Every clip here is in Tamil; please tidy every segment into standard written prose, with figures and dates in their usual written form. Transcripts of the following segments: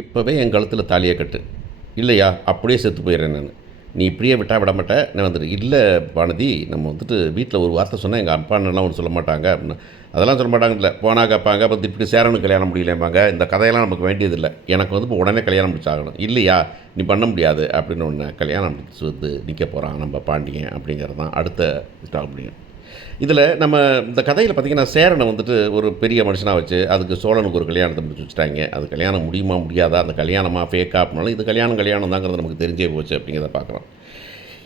இப்போவே என் கழுத்தில் தாலியை கட்டு, இல்லையா அப்படியே செத்து போயிடுறேன் நான். நீ இப்படியே விட மாட்டேன். நான் வந்துட்டு இல்லை வானதி, நம்ம வந்துட்டு வீட்டில் ஒரு வார்த்தை சொன்னால் எங்கள் அப்பா அண்ணன்லாம் ஒன்று சொல்ல மாட்டாங்க அப்படின்னு. அதெல்லாம் சொல்ல மாட்டாங்க, இல்லை போனா கேட்பாங்க, அப்போ இப்படி சேரனுக்கு கல்யாணம் முடியலைம்பாங்க. இந்த கதையெல்லாம் நமக்கு வேண்டியதில்லை, எனக்கு வந்து இப்போ உடனே கல்யாணம் முடிச்சாகணும். இல்லையா நீ பண்ண முடியாது அப்படின்னு ஒன்று கல்யாணம் முடிச்சு வந்து நிற்க போகிறான் நம்ம பாண்டியன் அப்படிங்கிறது தான் அடுத்த ஸ்டாப் முடியும். இதில் நம்ம இந்த கதையில் பார்த்திங்கன்னா சேரனை வந்துட்டு ஒரு பெரிய மனுஷனாக வச்சு அதுக்கு சோழனுக்கு ஒரு கல்யாணத்தை முடிச்சு வச்சுட்டாங்க. அது கல்யாணம் முடியுமா முடியாதா, அந்த கல்யாணமாக ஃபேக்காக அப்படின்னாலும் இது கல்யாணம் தாங்கிறது நமக்கு தெரிஞ்சே போச்சு அப்படிங்கிறத பார்க்குறோம்.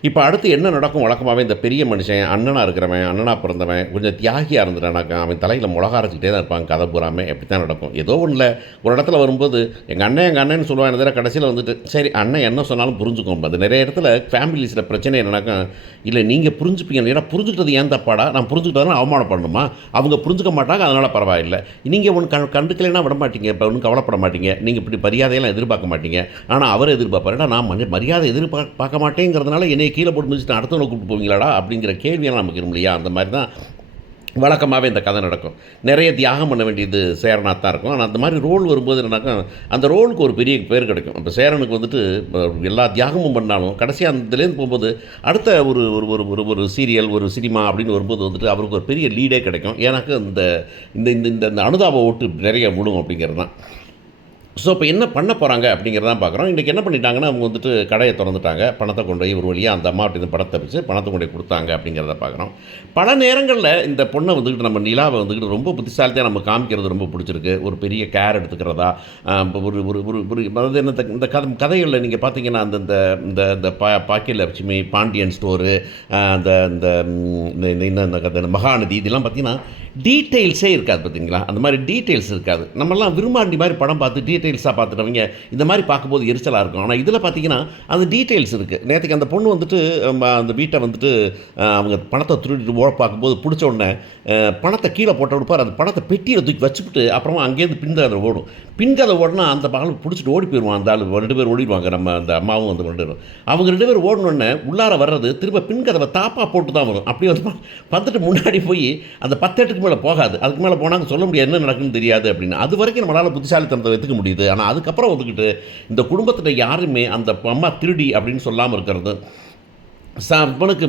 இப்போ அடுத்து என்ன நடக்கும்? வழக்கமாகவே இந்த பெரிய மனுஷன் அண்ணனாக இருக்கிறவன், அண்ணனாக பிறந்தவன் கொஞ்சம் தியாகியாக இருந்துட்டானாக்கா அவன் தலையில் மிளகா அரைச்சிக்கிட்டே தான் இருப்பாங்க. கதை பூராமே எப்படி தான் நடக்கும். ஏதோ ஒன்றில் ஒரு இடத்துல வரும்போது எங்கள் அண்ணன்னு சொல்லுவான். தவிர கடைசியில் வந்துட்டு சரி அண்ணன் என்ன சொன்னாலும் புரிஞ்சுக்கோம். அது நிறைய இடத்துல ஃபேமிலிஸில் பிரச்சனை என்னன்னாக்கா, இல்லை நீங்கள் புரிஞ்சுப்பீங்க, ஏன்னா புரிஞ்சுக்கிட்டது ஏன் தப்பாடா, நான் புரிஞ்சுக்கிட்டதுனா அவமானம் பண்ணணுமா, அவங்க புரிஞ்சுக்க மாட்டாங்க அதனால் பரவாயில்லை, நீங்கள் ஒன்று கண்டுக்கலைன்னா விட மாட்டீங்க, இப்போ ஒன்றும் கவலைப்பட மாட்டீங்க, நீங்கள் இப்படி மரியாதையெல்லாம் எதிர்பார்க்க மாட்டீங்க. ஆனால் அவர் எதிர்பார்ப்பார், ஏன்னா நான் மரியாதை எதிர்பார்க்க மாட்டேங்கிறதுனால என்னை கீழே போட்டு முடிச்சுட்டு அடுத்தவங்களை கூப்பிட்டு போவீங்களாடா அப்படிங்கிற கேள்வியெல்லாம் நமக்கு இருக்கும் இல்லையா. அந்த மாதிரி தான் வழக்கமாகவே இந்த கதை நடக்கும். நிறைய தியாகம் பண்ண வேண்டியது சேரனாக தான் இருக்கும். ஆனால் அந்த மாதிரி ரோல் வரும்போது என்னன்னாக்கா அந்த ரோலுக்கு ஒரு பெரிய பேர் கிடைக்கும். இப்போ சேரனுக்கு வந்துட்டு எல்லா தியாகமும் பண்ணாலும் கடைசியாக அதுலேருந்து போகும்போது அடுத்த ஒரு ஒரு ஒரு ஒரு சீரியல் ஒரு சினிமா அப்படின்னு வரும்போது வந்துட்டு அவருக்கு ஒரு பெரிய லீடே கிடைக்கும். ஏன்னாக்கா இந்த இந்த இந்த அனுதாப ஓட்டு நிறைய விடும் அப்படிங்கிறது தான். ஸோ இப்போ என்ன பண்ண போகிறாங்க அப்படிங்கிறதான் பார்க்குறோம். இன்றைக்கி என்ன பண்ணிட்டாங்கன்னா அவங்க வந்துட்டு கடையை திறந்துட்டாங்க, பணத்தை கொண்டு போய் ஒரு வழியாக அந்த அம்மாவிட்ட இந்த பணத்தை வச்சு பணத்தை கொண்டு போய் கொடுத்தாங்க அப்படிங்கிறத பார்க்குறோம். பல நேரங்களில் இந்த பொண்ணை வந்துக்கிட்டு நம்ம நிலாவை வந்துக்கிட்டு ரொம்ப புத்திசாலியாக நம்ம காமிக்கிறது ரொம்ப பிடிச்சிருக்கு. ஒரு பெரிய கேர் எடுத்துக்கிறதா, ஒரு ஒரு ஒரு ஒரு அதாவது என்ன இந்த கதைகளில் நீங்கள் பார்த்தீங்கன்னா அந்த இந்த இந்த பாக்கியலட்சுமி, பாண்டியன் ஸ்டோரு, அந்த இந்த மகாநதி, இதெல்லாம் பார்த்தீங்கன்னா டீட்டெயில்ஸே இருக்காது. பார்த்தீங்களா, அந்த மாதிரி டீட்டெயில்ஸ் இருக்காது. நம்மலாம் விரும்பாண்டி மாதிரி படம் பார்த்து டீட்டெயில்ஸாக பார்த்துட்டவங்க இந்த மாதிரி பார்க்கும்போது எரிச்சலாக இருக்கும். ஆனால் இதில் பார்த்தீங்கன்னா அது டீட்டெயில்ஸ் இருக்குது. நேற்றுக்கு அந்த பொண்ணு வந்துட்டு அந்த வீட்டை வந்துட்டு அவங்க பணத்தை திருடிட்டு பார்க்கும்போது பிடிச்ச உடனே பணத்தை கீழே போட்ட விடுப்பார். அந்த பணத்தை பெட்டியில் தூக்கி வச்சுக்கிட்டு அப்புறமா அங்கேருந்து பின்கதை ஓடும். பின்கதை ஓடினா அந்த பகல் பிடிச்சிட்டு ஓடி போயிடுவான். அந்த ஆள் 2 பேர் ஓடிடுவாங்க. நம்ம அந்த அம்மாவும் அந்த 2 பேரும், அவங்க 2 பேர் ஓடணுன்னே உள்ளார வர்றது திரும்ப பின்கதவை தாப்பாக போட்டு தான் வரும். அப்படி வந்து பார்த்துட்டு முன்னாடி போய் அந்த 10 எட்டுக்கு மேலே போகாது. அதுக்கு மேலே போனாங்க சொல்ல முடியாது, என்ன நடக்குன்னு தெரியாது அப்படின்னு. அது வரைக்கும் நம்மளால் புத்திசாலித்தனத்தை வைத்துக்க முடியுது. ஆனால் அதுக்கப்புறம் வந்துக்கிட்டு இந்த குடும்பத்தில் யாருமே அந்த அம்மா திருடி அப்படின்னு சொல்லாமல் இருக்கிறது, இவனுக்கு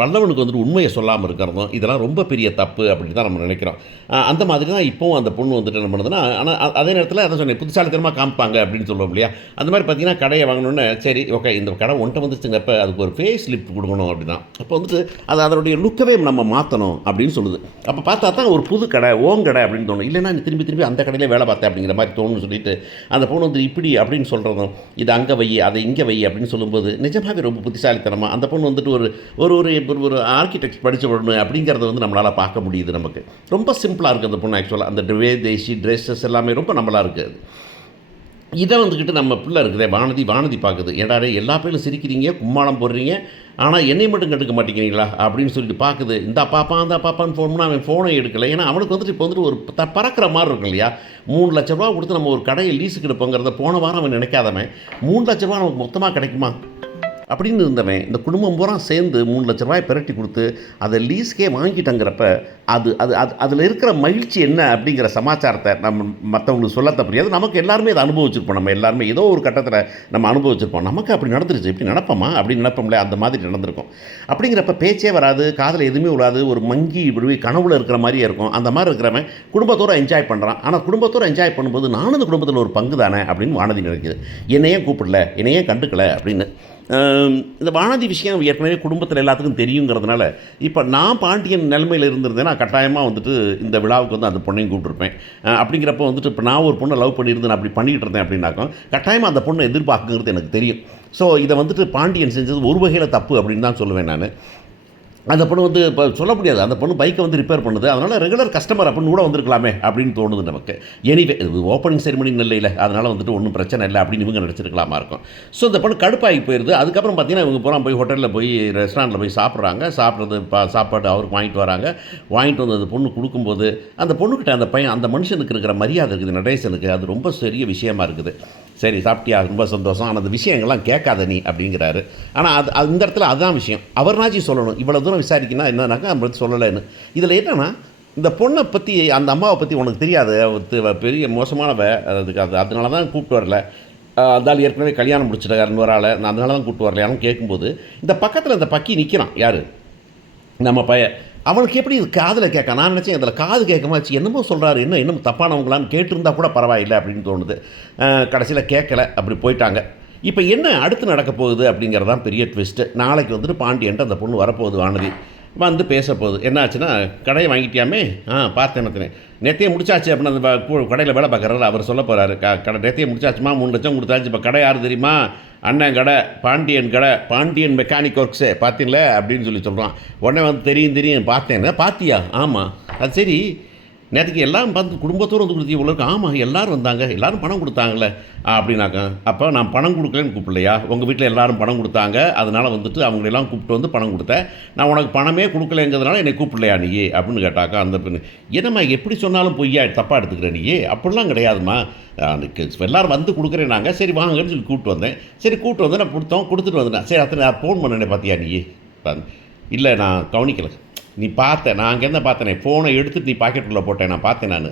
பல்லவனுக்கு வந்துட்டு உண்மையை சொல்லாமல் இருக்கிறதும், இதெல்லாம் ரொம்ப பெரிய தப்பு அப்படின்னு தான் நம்ம நினைக்கிறோம். அந்த மாதிரி தான் இப்போவும் அந்த பொண்ணு வந்துட்டு என்ன பண்ணுதுன்னா, ஆனால் அதே நேரத்தில் அதை சொன்னேன் புத்திசாலித்தனமாக காமிப்பாங்க அப்படின்னு சொல்லுவோம் இல்லையா. அந்த மாதிரி பார்த்தீங்கன்னா கடையை வாங்கணுன்னு சரி ஓகே இந்த கடை ஒன்றை வந்துச்சுங்கப்போ அதுக்கு ஒரு ஃபேஸ் லிஃப்ட் கொடுக்கணும் அப்படி தான். அப்போ வந்துட்டு அதனுடைய லுக்கவே நம்ம மாற்றணும் அப்படின்னு சொல்லுது. அப்போ பார்த்தா தான் ஒரு புது கடை ஓங்கடை அப்படின்னு தோணும். இல்லைன்னா நீ திரும்பி அந்த கடையிலே வேலை பார்த்தேன் அப்படிங்கிற மாதிரி தோணுன்னு சொல்லிட்டு அந்த பொண்ணு வந்து இப்படி அப்படின்னு சொல்கிறதும், இது அங்கே வை அதை இங்கே வை அப்படின்னு சொல்லும்போது நிஜமாகவே ரொம்ப புத்திசாலித்தனமாக அந்த பொண்ணு வந்துட்டு ஒரு ஒரு ஒரு ஆர்கிடெக்ட் படித்து விடணும் அப்படிங்கிறத வந்து நம்மளால் பார்க்க முடியுது. நமக்கு ரொம்ப சிம்பிளாக இருக்குது அந்த பொண்ணு. ஆக்சுவலாக அந்த தேசி ட்ரெஸ்ஸஸ் எல்லாமே ரொம்ப நம்மளாக இருக்குது. இதை வந்துக்கிட்டு நம்ம பிள்ளை இருக்குதே வானதி பார்க்குது, ஏடாரே எல்லா பேரும் சிரிக்கிறீங்க, கும்மாளம் போடுறீங்க, ஆனால் என்னை மட்டும் கண்டுக்க மாட்டேங்கிறீங்களா அப்படின்னு சொல்லிட்டு பார்க்குது. இந்த பாப்பான்னு ஃபோன் பண்ணால் அவன் ஃபோனை எடுக்கலை. ஏன்னா அவனுக்கு வந்துட்டு இப்போ வந்துட்டு ஒரு பறக்கிற மாதிரி இருக்கும் இல்லையா. 3 லட்ச ரூபா கொடுத்து நம்ம ஒரு கடையை லீஸுக்கு எடுப்போங்கிறத போன வாரம் அவன் நினைக்காதவன் 3 லட்ச ரூபா நமக்கு மொத்தமாக கிடைக்குமா அப்படின்னு இருந்தவன் இந்த குடும்பம் பூரா சேர்ந்து 3 லட்ச ரூபாய் பிரட்டி கொடுத்து அதை லீஸ்க்கே வாங்கிட்டங்கிறப்ப அது அது அது அதில் இருக்கிற மகிழ்ச்சி என்ன அப்படிங்கிற சமாச்சாரத்தை நம்ம மற்றவங்களுக்கு சொல்ல தப்பியாது. நமக்கு எல்லாருமே அதை அனுபவிச்சிருப்போம். நம்ம எல்லாருமே ஏதோ ஒரு கட்டத்தில் நம்ம அனுபவிச்சிருப்போம். நமக்கு அப்படி நடந்துருச்சு, இப்படி நடப்போமா அப்படின்னு நினைப்போம்ல, அந்த மாதிரி நடந்திருக்கும். அப்படிங்கிறப்ப பேச்சே வராது, காதில் எதுவுமே விடாது, ஒரு மங்கி இப்படி கனவுல இருக்கிற மாதிரியே இருக்கும். அந்த மாதிரி இருக்கிறவன் குடும்பத்தோடு என்ஜாய் பண்ணுறான். ஆனால் குடும்பத்தோடு என்ஜாய் பண்ணும்போது நானும் இந்த குடும்பத்தில் ஒரு பங்கு தானே அப்படின்னு வானதி நினைக்குது. என்னையே கூப்பிடல, என்னையே கண்டுக்கலை அப்படின்னு. இந்த வானதி விஷயம் ஏற்கனவே குடும்பத்தில் எல்லாத்துக்கும் தெரியுங்கிறதுனால இப்போ நான் பாண்டியன் நிலைமையில் இருந்திருந்தேன்னா கட்டாயமாக வந்துட்டு இந்த விழாவுக்கு வந்து அந்த பொண்ணையும் கூப்பிட்டுருப்பேன். அப்படிங்கிறப்ப வந்துட்டு இப்போ நான் ஒரு பொண்ணை லவ் பண்ணியிருந்தேன், அப்படி பண்ணிகிட்டு இருந்தேன் அப்படின்னாக்கும் கட்டாயமாக அந்த பொண்ணை எதிர்பார்க்குங்கிறது எனக்கு தெரியும். ஸோ இதை வந்துட்டு பாண்டியன் செஞ்சது ஒரு வகையில் தப்பு அப்படின்னு தான் சொல்லுவேன் நான். அந்த பொண்ணு வந்து இப்போ சொல்ல முடியாது, அந்த பொண்ணு பைக்கை வந்து ரிப்பேர் பண்ணுது, அதனால் ரெகுலர் கஸ்டமர் அப்படின்னு கூட வந்திருக்கலாமே அப்படின்னு தோணுது நமக்கு. எனிவே இது ஓப்பனிங் செரிமனி இல்லைல்ல, அதனால் வந்துட்டு ஒன்றும் பிரச்சனை இல்லை அப்படின்னு இவங்க நினச்சிருக்கலாமா இருக்கும். ஸோ இந்த பொண்ணு கடுப்பாகி போயிடுது. அதுக்கப்புறம் பார்த்தீங்கன்னா இவங்க போகிறான் போய் ஹோட்டலில் போய் ரெஸ்டாரண்ட்டில் போய் சாப்பிட்றது சாப்பாடு அவருக்கு வாங்கிட்டு வராங்க. வாங்கிட்டு வந்து அந்த பொண்ணு கொடுக்கும்போது அந்த பொண்ணுக்கிட்ட அந்த மனுஷனுக்கு இருக்கிற மரியாதை இருக்குது, நடேசனுக்கு, அது ரொம்ப பெரிய விஷயமா இருக்குது. சரி சாப்பிட்டியா, ரொம்ப சந்தோஷம், ஆனால் அந்த விஷயங்கள்லாம் கேட்காத நீ அப்படிங்கிறாரு. ஆனால் அது இந்த இடத்துல அதுதான் விஷயம். அவர்னாச்சும் சொல்லணும், இவ்வளோ தூரம் விசாரிக்கணும் என்னன்னாக்கா நம்ம சொல்லலைன்னு. இதில் என்னென்னா இந்த பொண்ணை பற்றி அந்த அம்மாவை பற்றி உனக்கு தெரியாது, பெரிய மோசமானவ, அதனால தான் கூப்பிட்டு வரல. அதால் ஏற்கனவே கல்யாணம் முடிச்சிட்டாரு இன்னொரு ஆளை, நான் அதனால தான் கூப்பிட்டு வரலையான்னு கேட்கும்போது, இந்த பக்கத்தில் இந்த பக்கி நிற்கிறான் யார், நம்ம அவனுக்கு எப்படி இது காதில் கேட்க, நான் நினச்சேன் அதில் காது கேட்கமாச்சு, என்னமோ சொல்கிறாரு, இன்னும் தப்பானவங்களான்னு கேட்டிருந்தா கூட பரவாயில்லை அப்படின்னு தோணுது. கடைசியில் கேட்கல, அப்படி போயிட்டாங்க. இப்போ என்ன அடுத்து நடக்க போகுது அப்படிங்கிறது தான் பெரிய ட்விஸ்ட்டு. நாளைக்கு வந்துட்டு பாண்டியன்ட்டு அந்த பொண்ணு வரப்போகுது, வானதி வந்து பேச போகுது. என்ன ஆச்சுன்னா, கடையை வாங்கிட்டியாமே, பார்த்தேன் நேற்றையே முடிச்சாச்சு அப்படின்னு அந்த கடையில் வேலை பார்க்குறாரு அவர் சொல்ல போகிறாரு. கடை நேற்றையே முடிச்சாச்சுமா, 3 லட்சம் கொடுத்தாச்சு. இப்போ கடை யார் தெரியுமா, அண்ணன் கடை, பாண்டியன் கடை, பாண்டியன் மெக்கானிக் ஒர்க்ஸு, பார்த்தீங்களே அப்படின்னு சொல்கிறான். உடனே வந்து தெரியும் பார்த்தேன். பார்த்தியா? ஆமாம். அது சரி, நேற்றுக்கு எல்லாம் பார்த்து குடும்பத்தோடு வந்து கொடுத்தீங்க இவ்வளோ இருக்கு. ஆமாம், எல்லோரும் வந்தாங்க, எல்லோரும் பணம் கொடுத்தாங்களே அப்படின்னாக்கா. அப்போ நான் பணம் கொடுக்கலன்னு கூப்பிடலையா, உங்கள் வீட்டில் எல்லோரும் பணம் கொடுத்தாங்க, அதனால் வந்துட்டு அவங்களெல்லாம் கூப்பிட்டு வந்து பணம் கொடுத்தேன், நான் உனக்கு பணமே கொடுக்கலைங்கிறதுனால என்னை கூப்பிடலையா நீ அப்படின்னு கேட்டாக்கா. அந்த பெண்ணு, என்னம்மா எப்படி சொன்னாலும் பொய்யா தப்பாக எடுத்துக்கிறேன் நீ, அப்படிலாம் கிடையாதுமா, எல்லோரும் வந்து கொடுக்குறேன்னாங்க, சரி வாங்கன்னு சொல்லி கூப்பிட்டு வந்தேன். சரி கூப்பிட்டு வந்து நான் கொடுத்துட்டு வந்தேன். சரி அத்தனை நான் ஃபோன் பண்ணேனே பார்த்தியா நீ, இல்லை நான் கவனிக்கலை, நீ பார்த்த, நான் அங்கேருந்து பார்த்தேனே, ஃபோனை எடுத்துகிட்டு நீ பாக்கெட்டுக்குள்ளே போட்டேன், நான் பார்த்தேன். நான்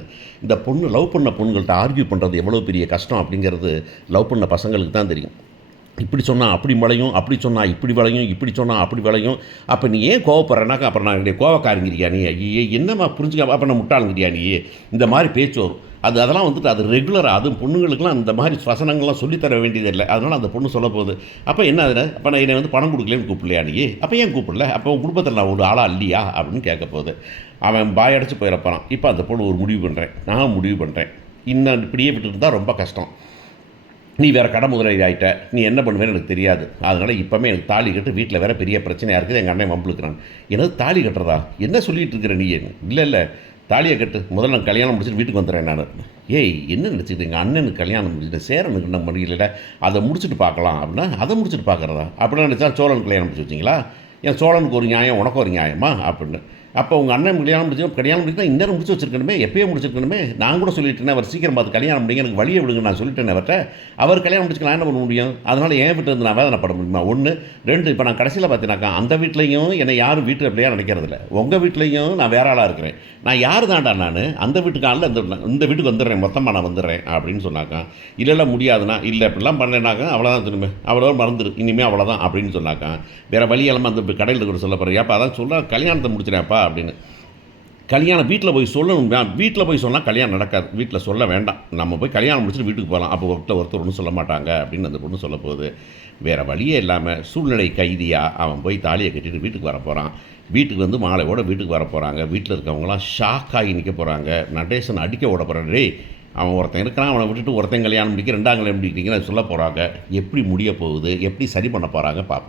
இந்த பொண்ணு லவ் பண்ண பொண்ணுங்கள்ட்ட ஆர்கியூ பண்ணுறது எவ்வளோ பெரிய கஷ்டம் அப்படிங்கிறது லவ் பண்ண பசங்களுக்கு தான் தெரியும். இப்படி சொன்னால் அப்படி வளையும், அப்படி சொன்னால் இப்படி வளையும், இப்படி சொன்னால் அப்படி வளையும். அப்போ நீ ஏன் கோவப்படுறேனாக்கா, அப்புறம் நான் என்னுடைய கோவக்காரங்கிறியா நீ, என்னம்மா புரிஞ்சுக்க, அப்போ நான் முட்டாளுங்கிறியா நீ, இந்த மாதிரி பேச்சு வரும். அதெல்லாம் வந்துட்டு அது ரெகுலராக, அதுவும் பொண்ணுங்களுக்குலாம் இந்த மாதிரி வசனங்கள்லாம் சொல்லித்தர வேண்டியதில்லை. அதனால் அந்த பொண்ணு சொல்ல போகுது. அப்போ என்ன அதில், அப்போ நான் என்னை வந்து பணம் கொடுக்கலன்னு கூப்பிடலையா நீ, அப்போ ஏன் கூப்பிடல, அப்போ உன் குடும்பத்தில் நான் ஒரு ஆளாக இல்லையா அப்படின்னு கேட்க போகுது. அவன் பாயடிச்சு போயிடப்பான். இப்போ அந்த பொண்ணு ஒரு முடிவு பண்ணுறேன், நான் முடிவு பண்ணுறேன், இன்னும் இப்படியே விட்டுட்டு தான் ரொம்ப கஷ்டம், நீ வேறு கடன் முதலீடு ஆகிட்ட, நீ என்ன பண்ணுவேன்னு எனக்கு தெரியாது, அதனால் இப்போமே எனக்கு தாலி கட்டு, வீட்டில் வேறு பெரிய பிரச்சனையாக இருக்குது, எங்கள் அண்ணன் வம்புழுக்கிறான். எனது தாலி கட்டுறதா, என்ன சொல்லிகிட்டு இருக்கிற நீ, இல்லை தாலியை கட்டு, முதல்ல நான் கல்யாணம் முடிச்சுட்டு வீட்டுக்கு வந்துடுறேன் நான். ஏய் என்ன நினச்சிக்கிட்டு, எங்கள் அண்ணனுக்கு கல்யாணம் முடிச்சுட்டு சேரனுக்கு என்ன முடியல, அதை முடிச்சுட்டு பார்க்கலாம் அப்படின்னா, அதை முடிச்சுட்டு பார்க்குறதா அப்படின்னு நினச்சா சோழன் கல்யாணம் முடிச்சு வச்சிங்களா, ஏன் சோழனுக்கு ஒரு நியாயம் உனக்கு ஒரு நியாயமா அப்படின்னு. அப்போ உங்கள் அண்ணன் கல்யாணம் முடிச்சுன்னா இன்னும் முடிச்சு வச்சிருக்கணுமே, எப்பயே முடிச்சிருக்கணுமே, நான் கூட சொல்லிட்டேன் அவர் சீக்கிரம் பார்த்து கல்யாணம் முடிங்க, எனக்கு வழியை விடுங்க, நான் சொல்லிட்டேன் அவர்கிட்ட, அவர் கல்யாணம் முடிச்சுக்கலாம் என்ன பண்ண முடியும், அதனால் என் வீட்டில் இருந்து நான் வேதனைப்பட முடியுமா, 1 2. இப்போ நான் கடைசியில் பார்த்தீங்கன்னாக்கா, அந்த வீட்லேயும் என்னை யாரும் வீட்டில் எப்படியா நினைக்கிறதில்ல, உங்கள் வீட்லேயும் நான் வேற ஆளாக இருக்கிறேன், நான் யார் தான்டா நான், அந்த வீட்டுக்கு ஆளில் இந்த வீட்டுக்கு வந்துடுறேன், மொத்தமாக நான் வந்துடுறேன் அப்படின்னு சொன்னாக்கா. இல்லை முடியாதுண்ணா, இல்லை இப்படிலாம் பண்ணேனாக்கா அவ்வளோதான் திரும்ப அவ்வளோ மறந்துடு, இனிமேல் அவ்வளோதான் அப்படின்னு சொன்னாக்கா. வேறு வழியெல்லாம் அந்த கடையில் இருக்கிற சொல்ல போகிறேன், அப்போ அதான் சொல்ல கல்யாணத்தை முடிச்சிடேன்ப்பா அப்படின்னு. கல்யாணம் வீட்டில் போய் சொல்லணும், வீட்டில் போய் சொன்னால் கல்யாணம் நடக்காது, வீட்டில் சொல்ல வேண்டாம், நம்ம போய் கல்யாணம் முடிச்சுட்டு வீட்டுக்கு போகலாம், அப்போ ஒருத்தர் ஒன்றும் சொல்ல மாட்டாங்க அப்படின்னு அந்த பொண்ணு சொல்ல போகுது. வேறு வழியே இல்லாமல் சூழ்நிலை கைதியாக அவன் போய் தாலியை கட்டிட்டு வீட்டுக்கு வர போகிறான். வீட்டுக்கு வந்து மாலையோடு வீட்டுக்கு வர போகிறாங்க. வீட்டில் இருக்கவங்களாம் ஷாக்காகி நிற்க போகிறாங்க. நடேசன் அடிக்க ஓட போகிறான். டேய் அவன் ஒருத்தன் இருக்கிறான், அவனை விட்டுட்டு ஒருத்தன் கல்யாணம் முடிக்க 2ஆம் கல்யாணம் முடிக்கிறீங்கன்னு சொல்ல போகிறாங்க. எப்படி முடிய போகுது, எப்படி சரி பண்ண போகிறாங்க பார்ப்போம்.